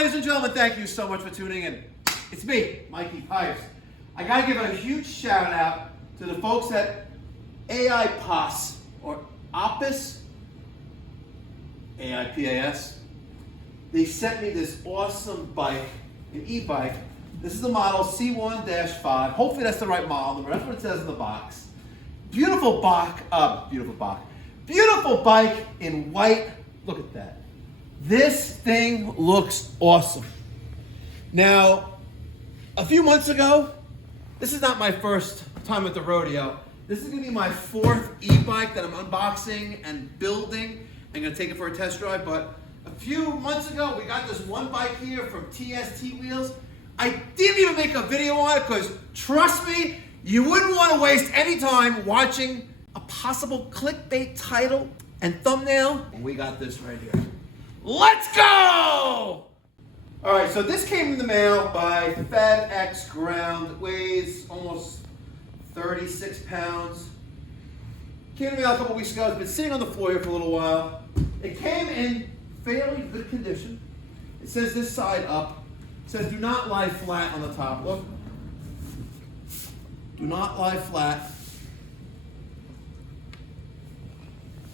ladies and gentlemen, thank you so much for tuning in. It's me, Mikey Pipes. I gotta give a huge shout out to the folks at Aipas, or Aipas, AIPAS. They sent me this awesome bike, an e-bike. This is the model C1-5. Hopefully that's the right model number. That's what it says in the box. Beautiful bike in white. Look at that. This thing looks awesome. Now, a few months ago, this is not my first time at the rodeo. This is gonna be my fourth e-bike that I'm unboxing and building. I'm gonna take it for a test drive, but a few months ago, we got this one bike here from TST Wheels. I didn't even make a video on it because, trust me, you wouldn't want to waste any time watching a possible clickbait title and thumbnail. And we got this right here. Let's go! All right, so this came in the mail by FedEx Ground. It weighs almost 36 pounds. Came in the mail a couple weeks ago. It's been sitting on the floor here for a little while. It came in fairly good condition. It says this side up. It says do not lie flat on the top. Look. Do not lie flat.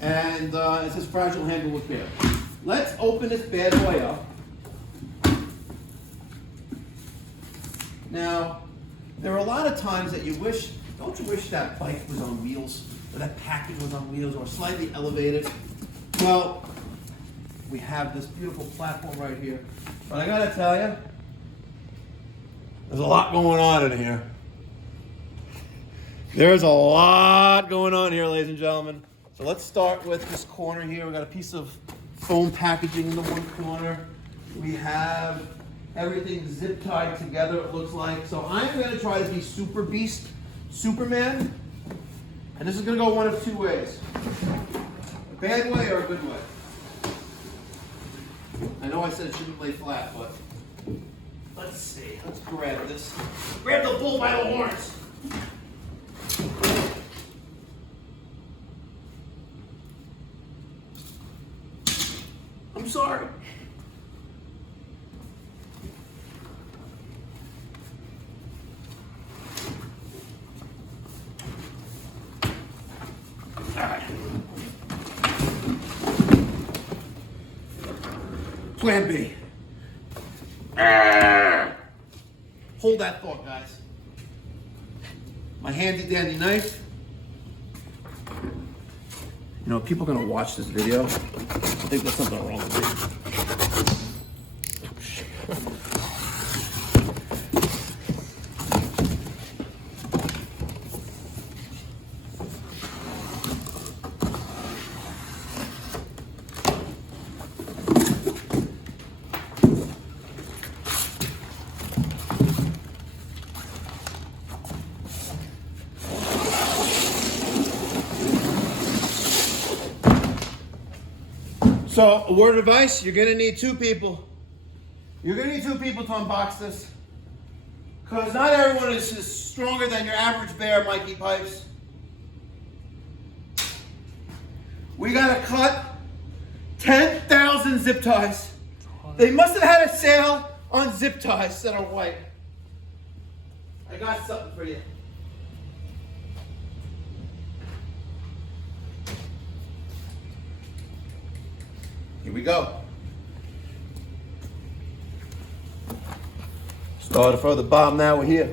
And it says fragile handle with care. Let's open this bad boy up. Now, there are a lot of times that don't you wish that bike was on wheels, or that package was on wheels, or slightly elevated? Well, we have this beautiful platform right here. But I gotta tell you, there's a lot going on in here. There's a lot going on here, ladies and gentlemen. So let's start with this corner here. We got a piece of foam packaging in the one corner. We have everything zip tied together, it looks like. So I'm gonna try to be Super Beast, Superman. And this is gonna go one of two ways. A bad way or a good way. I know I said it shouldn't lay flat, but let's see. Let's grab this. Grab the bull by the horns. I'm sorry. All right. Plan B. Hold that thought, guys. My handy dandy knife. You know, people are gonna watch this video. I think there's something wrong with So, a word of advice, you're gonna need two people. You're gonna need two people to unbox this. Because not everyone is stronger than your average bear, Mikey Pipes. We gotta cut 10,000 zip ties. They must have had a sale on zip ties that are white. I got something for you. Here we go. Started from the bottom, now we're here.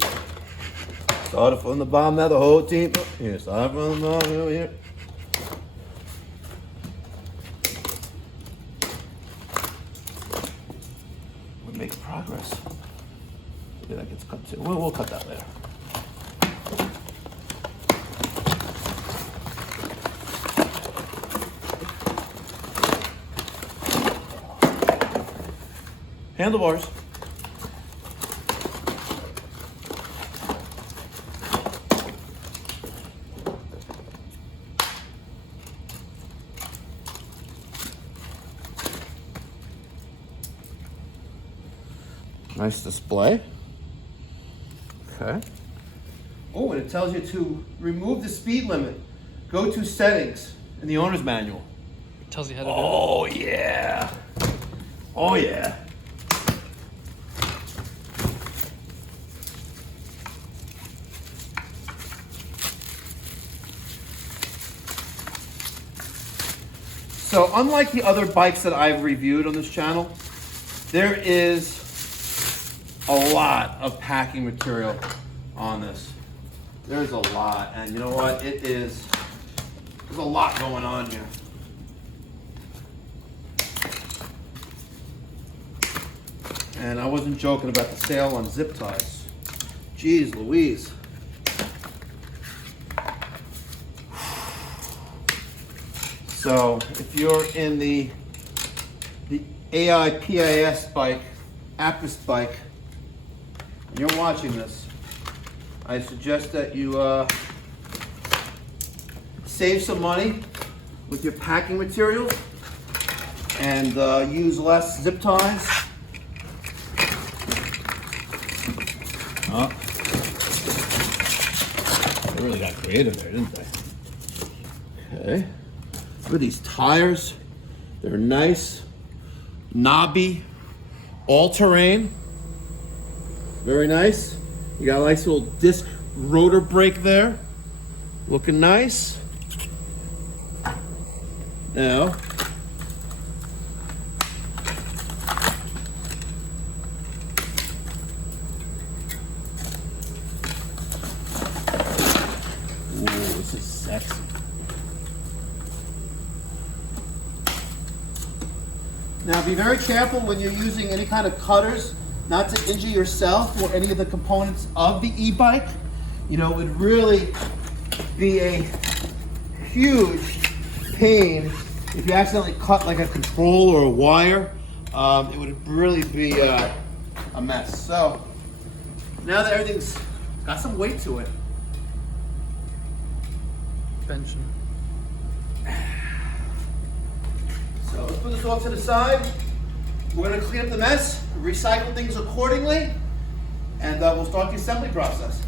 Started from the bottom, now the whole team. Here, started from the bottom, over here. We're making progress. Maybe that gets cut too. We'll cut that later. Handlebars. Nice display. Okay. Oh, and it tells you to remove the speed limit. Go to settings in the owner's manual. It tells you how to do it. Oh, yeah. Oh, yeah. So unlike the other bikes that I've reviewed on this channel, there is a lot of packing material on this. There's a lot, and you know what? There's a lot going on here. And I wasn't joking about the sale on zip ties. Jeez Louise. So if you're in the Aipas bike, Aipas bike, and you're watching this, I suggest that you save some money with your packing materials and use less zip ties. Oh, they really got creative there, didn't they? Okay. Look at these tires. They're nice, knobby, all-terrain. Very nice. You got a nice little disc rotor brake there. Looking nice. Now, ooh, this is sexy. Now be very careful when you're using any kind of cutters not to injure yourself or any of the components of the e-bike. You know, it would really be a huge pain if you accidentally cut like a control or a wire. It would really be a mess. So now that everything's got some weight to it. Benching. So let's put this off to the side. We're going to clean up the mess, recycle things accordingly, and we'll start the assembly process.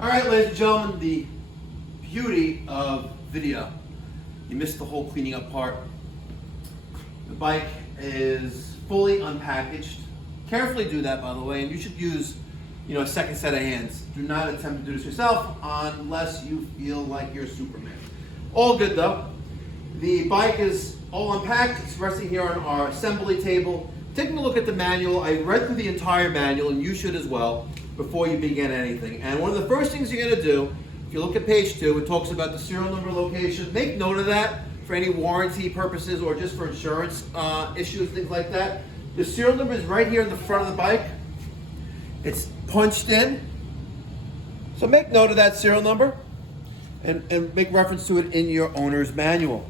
All right, ladies and gentlemen, the beauty of video. You missed the whole cleaning up part. The bike is fully unpackaged. Carefully do that, by the way, and you should use, you know, a second set of hands. Do not attempt to do this yourself unless you feel like you're Superman. All good though. The bike is all unpacked. It's resting here on our assembly table. Taking a look at the manual, I read through the entire manual, and you should as well, before you begin anything. And one of the first things you're gonna do, if you look at page 2, it talks about the serial number location. Make note of that for any warranty purposes or just for insurance issues, things like that. The serial number is right here in the front of the bike. It's punched in. So make note of that serial number and make reference to it in your owner's manual.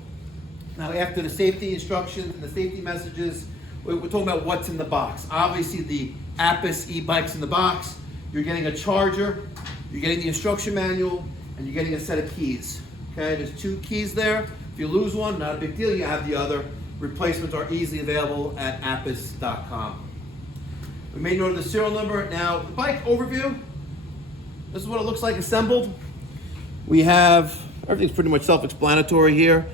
Now, after the safety instructions and the safety messages, we're talking about what's in the box. Obviously, the Aipas e-bike's in the box. You're getting a charger, you're getting the instruction manual, and you're getting a set of keys. Okay, there's 2 keys there. If you lose one, not a big deal, you have the other. Replacements are easily available at aipas.com. We made note of the serial number. Now, the bike overview. This is what it looks like assembled. We have, everything's pretty much self-explanatory here.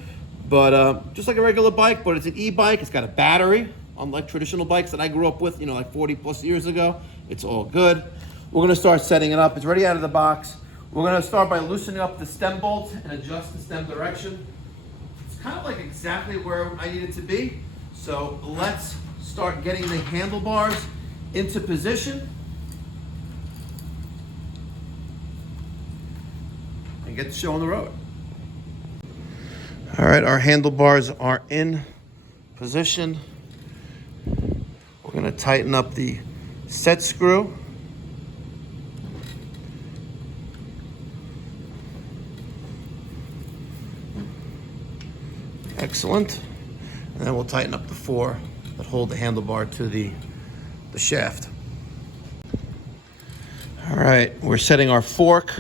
But just like a regular bike, but it's an e-bike. It's got a battery, unlike traditional bikes that I grew up with, you know, like 40 plus years ago. It's all good. We're gonna start setting it up. It's ready out of the box. We're gonna start by loosening up the stem bolt and adjust the stem direction. It's kind of like exactly where I need it to be. So let's start getting the handlebars into position and get the show on the road. All right, our handlebars are in position. We're gonna tighten up the set screw. Excellent. And then we'll tighten up the 4 that hold the handlebar to the shaft. All right, we're setting our fork.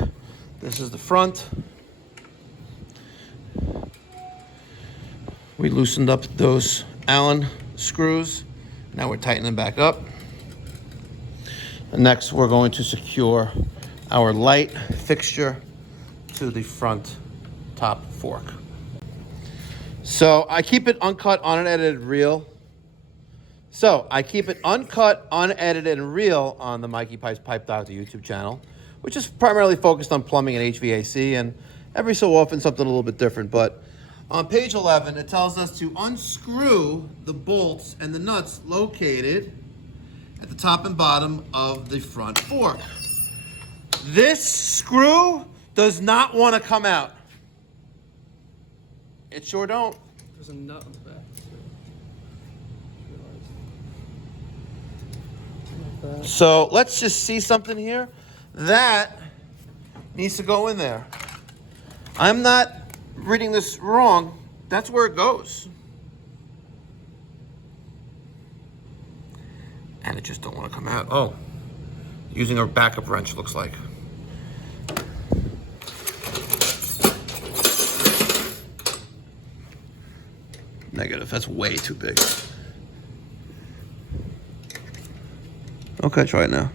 This is the front. We loosened up those Allen screws. Now we're tightening them back up. And next, we're going to secure our light fixture to the front top fork. So I keep it uncut, unedited, real. I keep it uncut, unedited, and real on the Mikey Pipe Doctor YouTube channel, which is primarily focused on plumbing and HVAC, and every so often something a little bit different. But On page 11, it tells us to unscrew the bolts and the nuts located at the top and bottom of the front fork. This screw does not want to come out. It sure don't. There's a nut on the back. So let's just see something here. That needs to go in there. I'm not reading this wrong. That's where it goes. And it just don't want to come out. Oh, using a backup wrench looks like. Negative, that's way too big. Okay, try it now.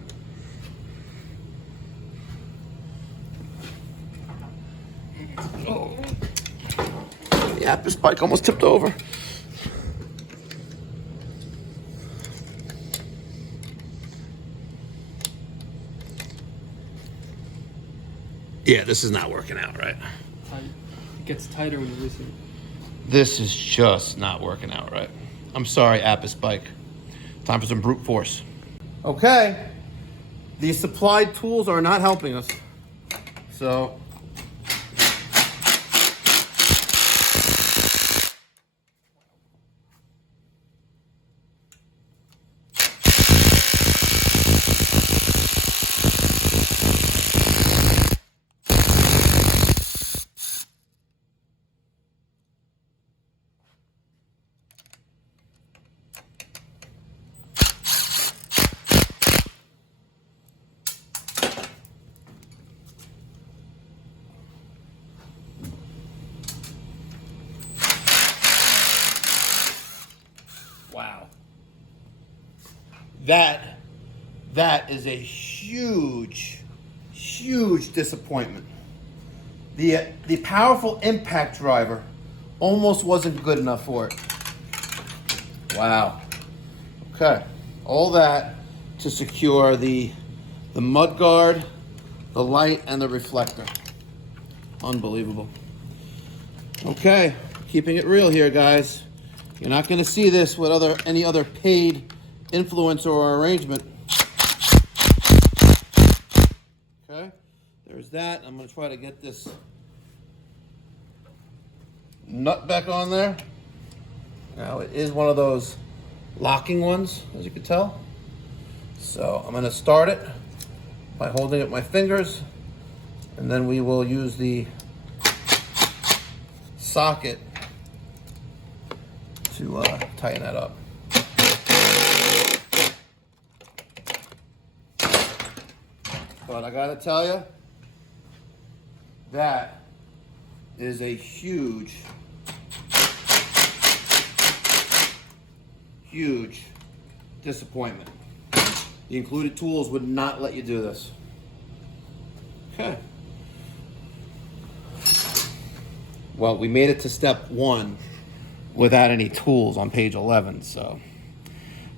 Oh. The Aipas bike almost tipped over. Yeah, this is not working out right. It gets tighter when you loosen it. This is just not working out right. I'm sorry, Aipas bike. Time for some brute force. Okay, these supplied tools are not helping us. So, wow. That is a huge disappointment. The powerful impact driver almost wasn't good enough for it. Wow. Okay. All that to secure the mud guard, the light, and the reflector. Unbelievable. Okay, keeping it real here, guys. You're not going to see this with any other paid influencer or arrangement. Okay, there's that. I'm going to try to get this nut back on there. Now, it is one of those locking ones, as you can tell. So I'm going to start it by holding it with my fingers, and then we will use the socket to tighten that up. But I gotta tell you, that is a huge disappointment. The included tools would not let you do this. Okay. Well, we made it to step 1 without any tools on page 11, so.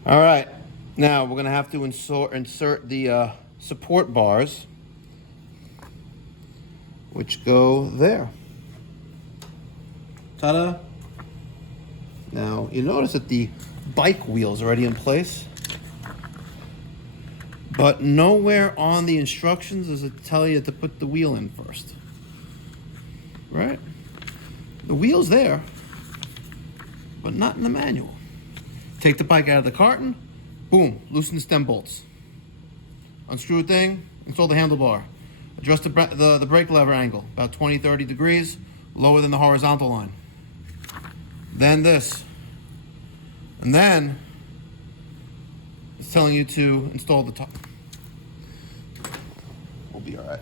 All right, now we're gonna have to insert the support bars, which go there. Ta-da. Now, you notice that the bike wheel's already in place, but nowhere on the instructions does it tell you to put the wheel in first, right? The wheel's there, but not in the manual. Take the bike out of the carton, boom, loosen the stem bolts. Unscrew the thing, install the handlebar. Adjust the brake lever angle, about 20-30 degrees, lower than the horizontal line. Then this. And then, it's telling you to install the top. We'll be all right.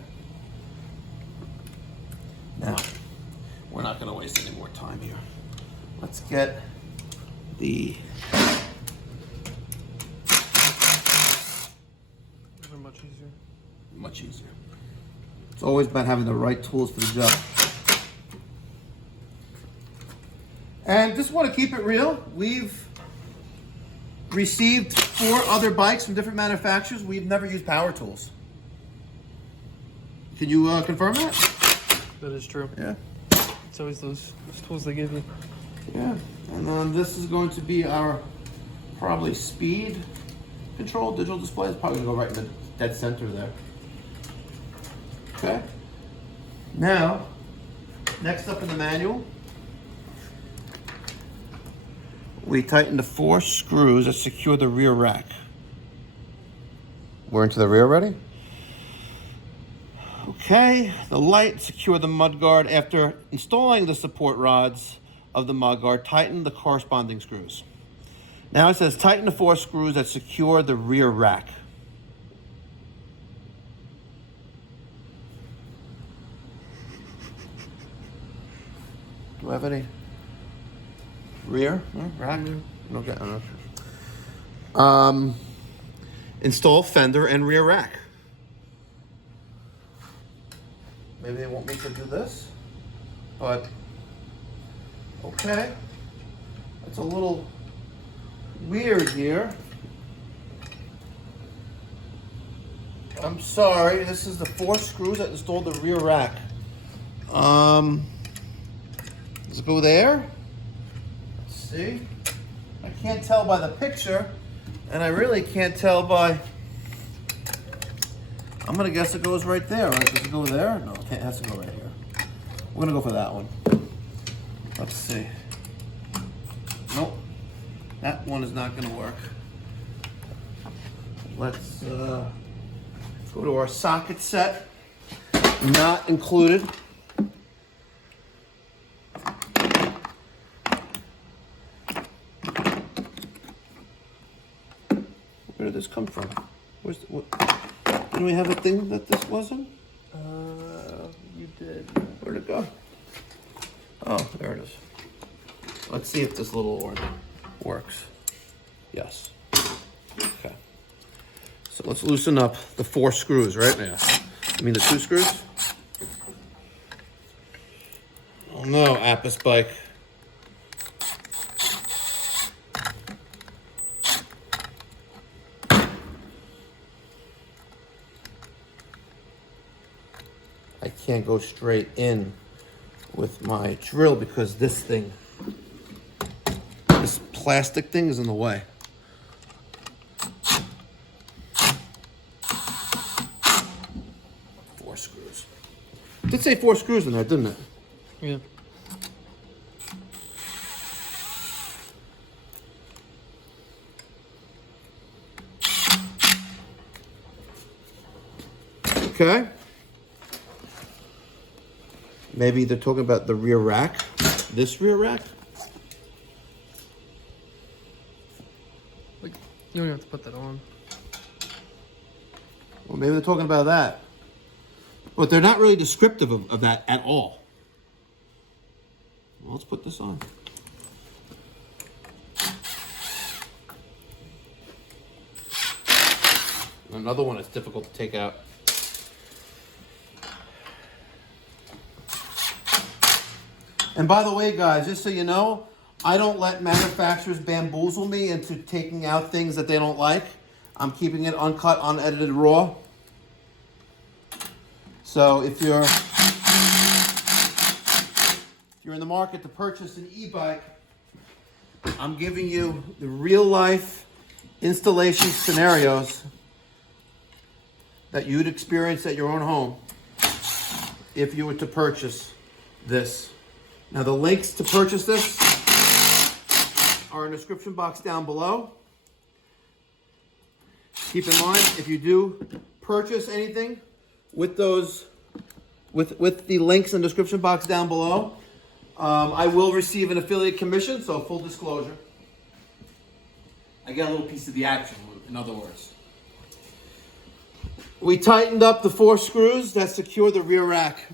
Now, we're not gonna waste any more time here. Let's get the... Much easier. Much easier. It's always about having the right tools for the job. And just want to keep it real. We've received 4 other bikes from different manufacturers. We've never used power tools. Can you confirm that? That is true. Yeah. It's always those tools they give you. Yeah, and then this is going to be our probably speed control digital display. It's probably gonna go right in the dead center there. Okay. Now, next up in the manual, we tighten the 4 screws that secure the rear rack. We're into the rear already? Okay, the light secure the mudguard. After installing the support rods of the mudguard, tighten the corresponding screws. Now it says tighten the 4 screws that secure the rear rack. Do I have any rear rack? Okay. Install fender and rear rack. Maybe they want me to do this, but okay. It's a little weird here. I'm sorry, this is the 4 screws that install the rear rack. Let's go there. Let's see. I can't tell by the picture, and I really can't tell by, I'm gonna guess it goes right there, right? Does it go there? No, it has to go right here. We're gonna go for that one. Let's see. Nope. That one is not gonna work. Let's go to our socket set. Not included. Where did this come from? Where's the, what? Didn't we have a thing that this wasn't? You did. Where'd it go? Oh, there it is. Let's see if this little order works. Yes. Okay. So let's loosen up the 4 screws right now. I mean the 2 screws? Oh no, Aipas bike. I can't go straight in with my drill because this plastic thing is in the way. Four screws. It did say 4 screws in there, didn't it? Yeah. Okay. Maybe they're talking about the rear rack. This rear rack? Like, you don't even have to put that on. Well, maybe they're talking about that. But they're not really descriptive of that at all. Well, let's put this on. Another one that's difficult to take out. And by the way, guys, just so you know, I don't let manufacturers bamboozle me into taking out things that they don't like. I'm keeping it uncut, unedited, raw. So if you're in the market to purchase an e-bike, I'm giving you the real life installation scenarios that you'd experience at your own home if you were to purchase this. Now the links to purchase this are in the description box down below. Keep in mind, if you do purchase anything with those, with the links in the description box down below, I will receive an affiliate commission, so full disclosure. I get a little piece of the action, in other words. We tightened up the 4 screws that secure the rear rack.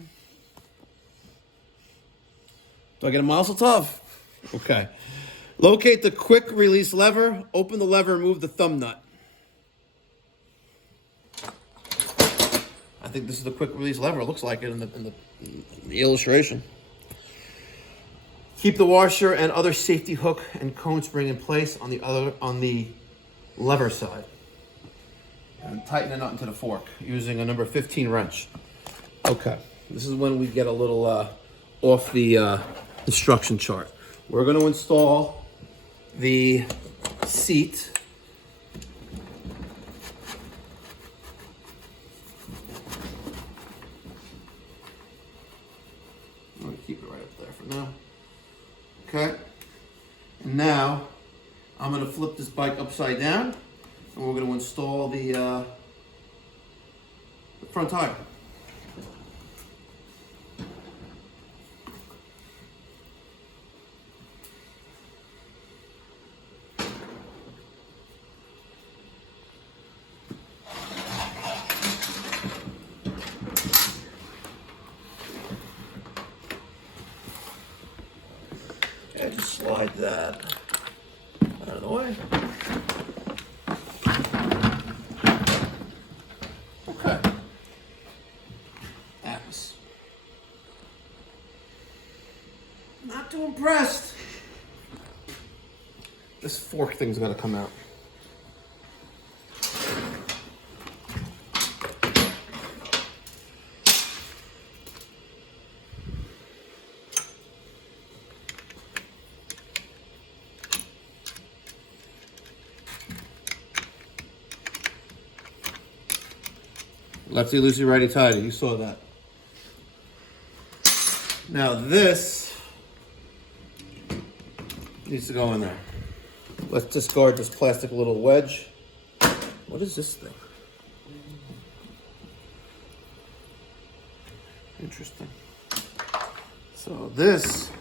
Do I get a Mazel Tov? Okay. Locate the quick release lever. Open the lever and move the thumb nut. I think this is the quick release lever. It looks like it in the illustration. Keep the washer and other safety hook and cone spring in place on the lever side. And tighten the nut into the fork using a number 15 wrench. Okay. This is when we get a little off the instruction chart. We're going to install the seat. I'm going to keep it right up there for now. Okay. And now I'm going to flip this bike upside down, and we're going to install the front tire. Okay, just slide that out of the way. Okay. Aipas. Not too impressed. This fork thing's gotta come out. Lefty loosey, righty tighty. You saw that. Now this needs to go in there. Let's discard this plastic little wedge. What is this thing? Interesting. So this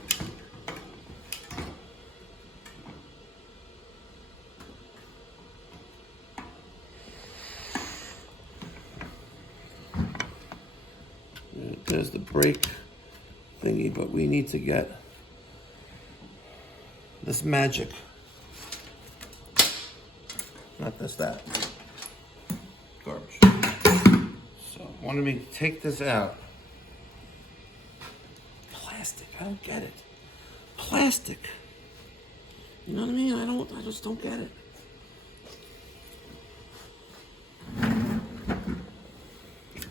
there's the brake thingy, but we need to get this magic. Not this, that. Garbage. So I wanted me to take this out. Plastic, I don't get it. Plastic. You know what I mean? I just don't get it.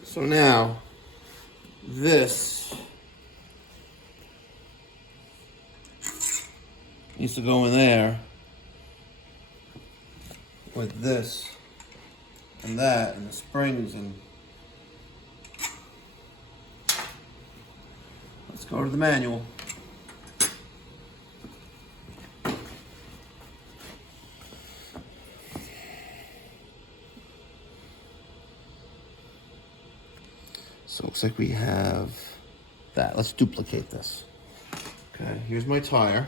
So now, this needs to go in there with this and that and the springs, and let's go to the manual. So it looks like we have that. Let's duplicate this. Okay, here's my tire.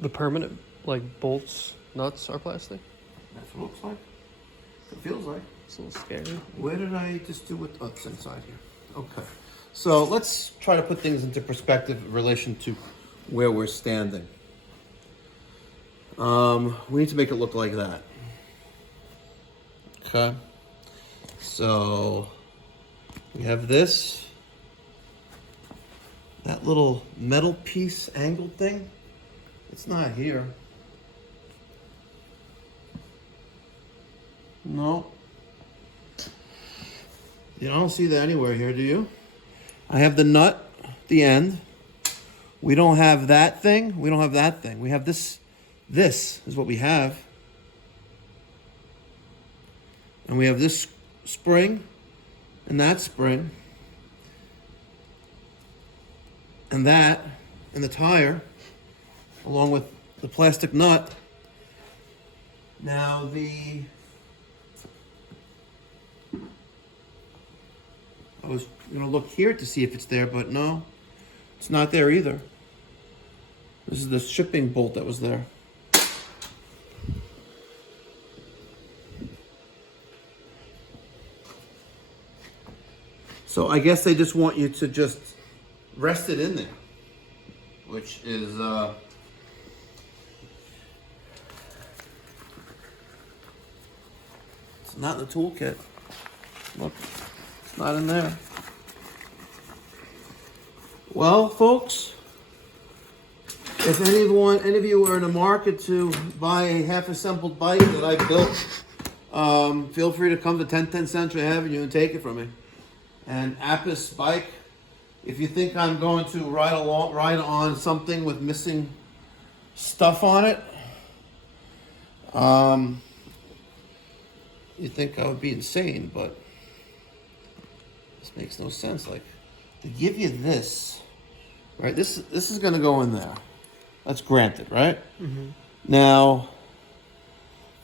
The permanent, like, bolts, nuts are plastic? That's what it looks like. It feels like. It's a little scary. Where did I just do with what's inside here? Okay. So let's try to put things into perspective in relation to where we're standing. We need to make it look like that. Okay. So we have this. That little metal piece angled thing. It's not here. No. You don't see that anywhere here, do you? I have the nut, the end. We don't have that thing. We don't have that thing. We have this. This is what we have. And we have this spring and that spring. And that and the tire, along with the plastic nut. Now I was gonna look here to see if it's there, but no, it's not there either. This is the shipping bolt that was there. So I guess they just want you to just rest it in there, which is it's not in the toolkit. Look, Not in there. Well, folks, if any of you are in the market to buy a half-assembled bike that I built, feel free to come to 1010 Central Avenue and take it from me. And Aipas bike, if you think I'm going to ride on something with missing stuff on it, you think I would be insane, but this makes no sense. Like, to give you this, right? This is going to go in there. That's granted, right? Mm-hmm. Now,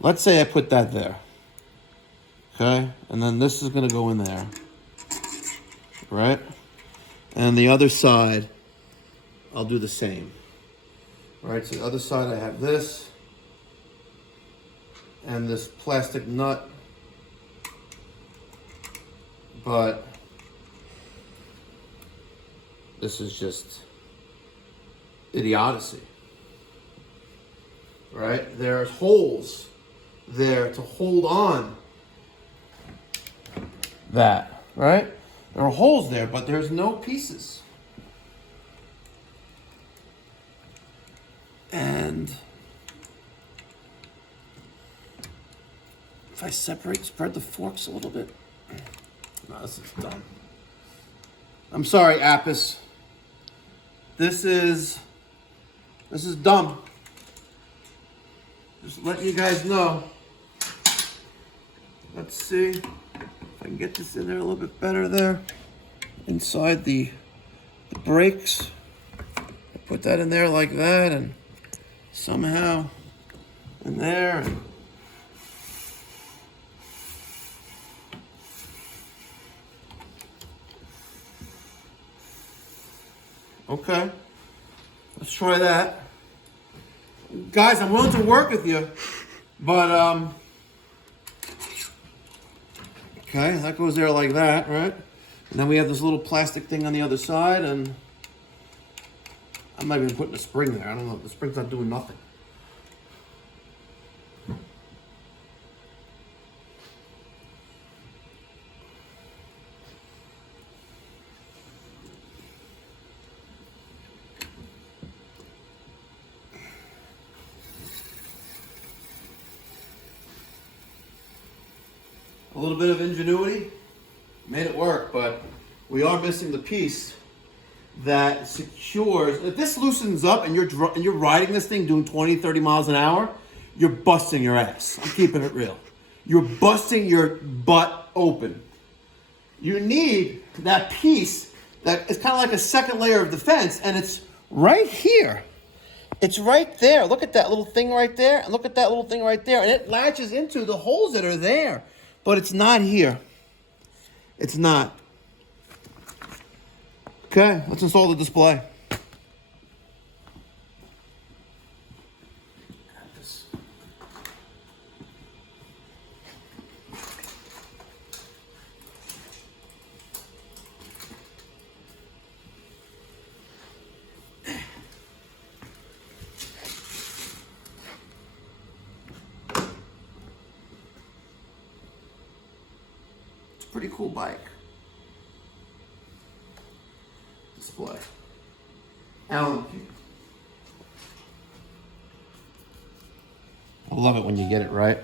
let's say I put that there. Okay? And then this is going to go in there. Right? And the other side, I'll do the same. Right? So the other side, I have this. And this plastic nut. But this is just idiocy. Right? There's holes there to hold on that, right? There are holes there, but there's no pieces. And if I spread the forks a little bit. No, this is dumb. I'm sorry, Aipas. This is dumb. Just letting you guys know. Let's see if I can get this in there a little bit better there. Inside the brakes. I put that in there like that, and somehow in there. Okay, let's try that. Guys, I'm willing to work with you, but, okay, that goes there like that, right? And then we have this little plastic thing on the other side, and I'm not even putting a spring there. I don't know, the spring's not doing nothing. A little bit of ingenuity made it work, but we are missing the piece that secures. If this loosens up and you're riding this thing doing 20, 30 miles an hour, you're busting your ass. I'm keeping it real. You're busting your butt open. You need that piece that is kind of like a second layer of defense, and it's right here. It's right there. Look at that little thing right there, and look at that little thing right there, and it latches into the holes that are there. But it's not here. It's not. Okay, let's install the display. Pretty cool bike. Display. Allen key. I love it when you get it right.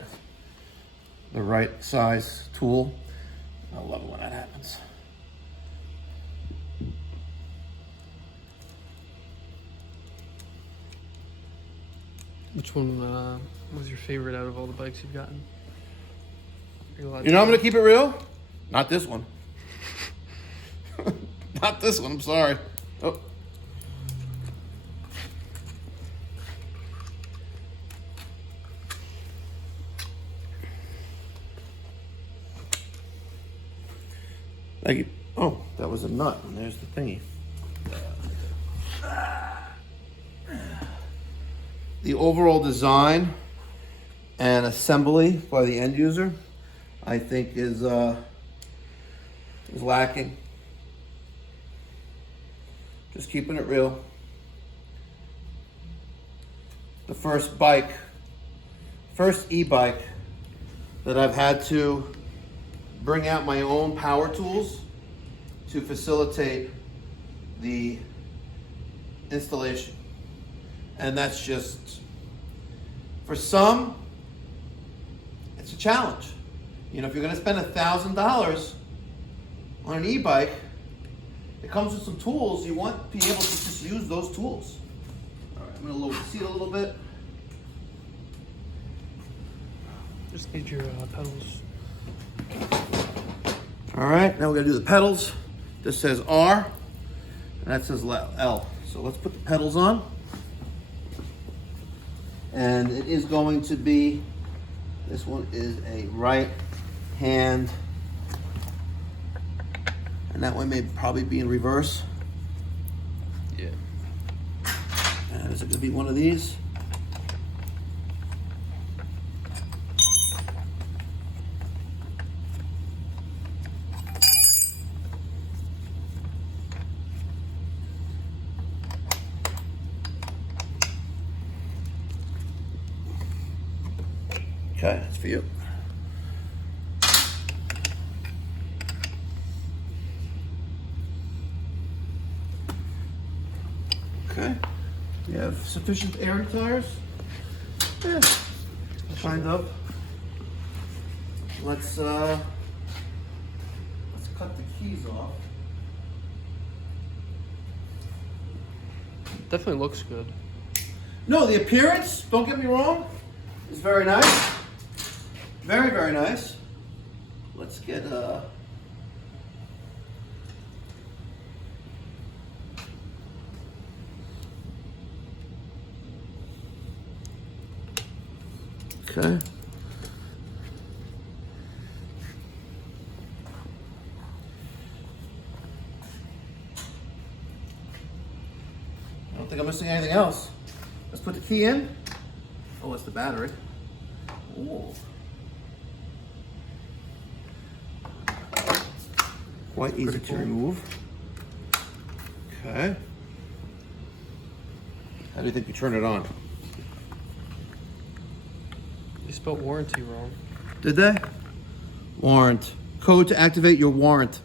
The right size tool. I love it when that happens. Which one was your favorite out of all the bikes you've gotten? You know, I'm gonna keep it real. Not this one. Not this one, I'm sorry. Oh. Thank you. Oh, that was a nut, and there's the thingy. The overall design and assembly by the end user, I think, is lacking. Just keeping it real. The first e-bike that I've had to bring out my own power tools to facilitate the installation. And that's just, for some, it's a challenge. You know, if you're gonna spend $1,000 on an e-bike, it comes with some tools. You want to be able to just use those tools. All right, I'm gonna lower the seat a little bit. Just need your pedals. All right, now we're gonna do the pedals. This says R, and that says L. So let's put the pedals on. And it is going to be, this one is a right hand, and that one may probably be in reverse. Yeah. And is it gonna be one of these? Okay, that's for you. Okay. You have sufficient air in the tires? Yeah. Kind of. Let's cut the keys off. Definitely looks good. No, the appearance, don't get me wrong, is very nice. Very, very nice. Let's get okay. I don't think I'm missing anything else. Let's put the key in. Oh, it's the battery. Ooh. Quite easy to remove. Okay. How do you think you turn it on? They spelled warranty wrong. Did they? Warrant. Code to activate your warrant.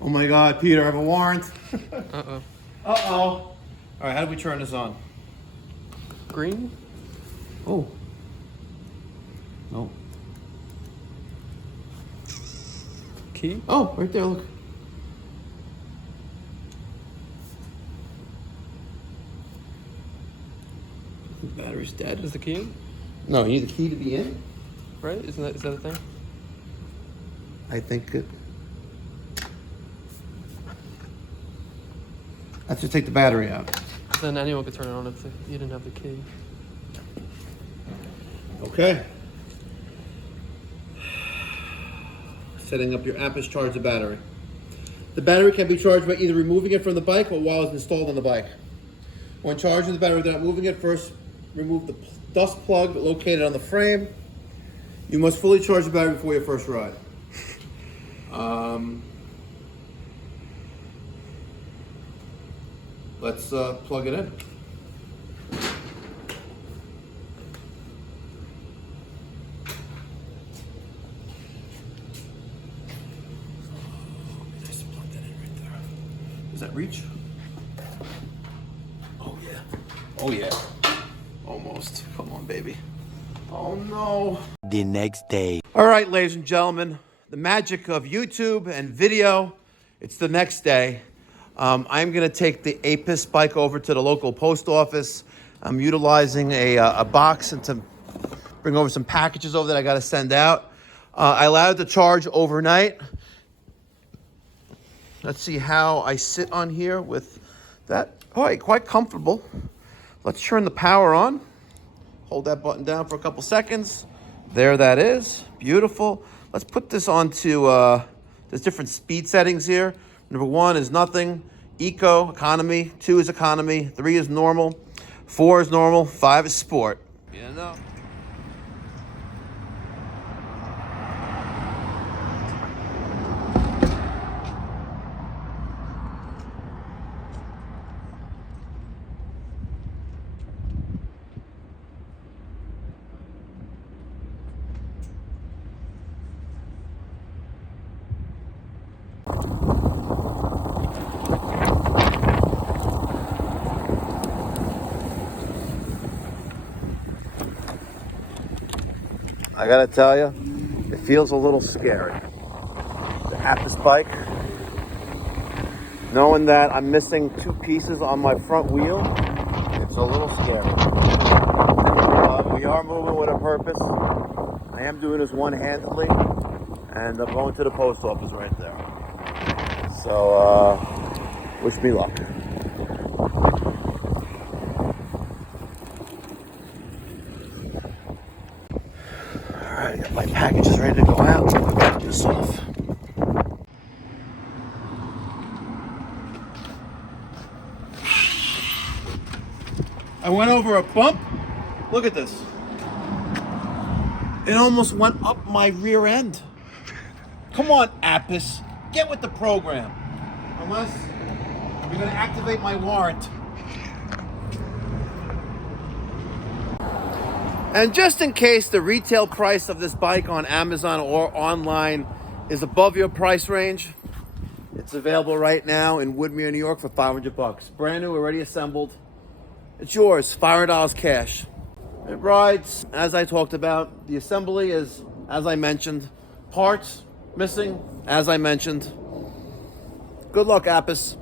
Oh my God, Peter, I have a warrant. Uh-oh. Uh-oh. All right, how do we turn this on? Green? Oh. No. Key? Oh, right there, look. The battery's dead. Is the key in? No, you need the key to be in? Right? Is that a thing? I think it. I have to take the battery out. Then anyone could turn it on if you didn't have the key. Okay. Setting up your Aipas charge the battery. The battery can be charged by either removing it from the bike or while it's installed on the bike. When charging the battery without moving it, first remove the dust plug located on the frame. You must fully charge the battery before your first ride. Let's plug it in. Does that reach? Oh yeah. Oh yeah. Almost. Come on, baby. Oh no. The next day. All right, ladies and gentlemen, the magic of YouTube and video. It's the next day. I'm gonna take the Aipas bike over to the local post office. I'm utilizing a box and to bring over some packages over that I gotta send out. I allowed it to charge overnight. Let's see how I sit on here with that. All right, quite comfortable. Let's turn the power on. Hold that button down for a couple seconds. There that is, beautiful. Let's put this onto, there's different speed settings here. Number 1 is nothing, eco, economy. 2 is economy, 3 is normal, 4 is normal, 5 is sport. You know. I gotta tell you, it feels a little scary. The Aipas bike, knowing that I'm missing 2 pieces on my front wheel, it's a little scary. But we are moving with a purpose. I am doing this one-handedly, and I'm going to the post office right there. So, wish me luck. Alright, got my packages ready to go out. Drop this off. I went over a bump. Look at this. It almost went up my rear end. Come on, Aipas. Get with the program. Unless you're going to activate my warrant. And just in case the retail price of this bike on Amazon or online is above your price range, it's available right now in Woodmere, New York for $500. Brand new, already assembled. It's yours, $500 cash. It rides, as I talked about. The assembly is, as I mentioned. Parts missing, as I mentioned. Good luck, Aipas.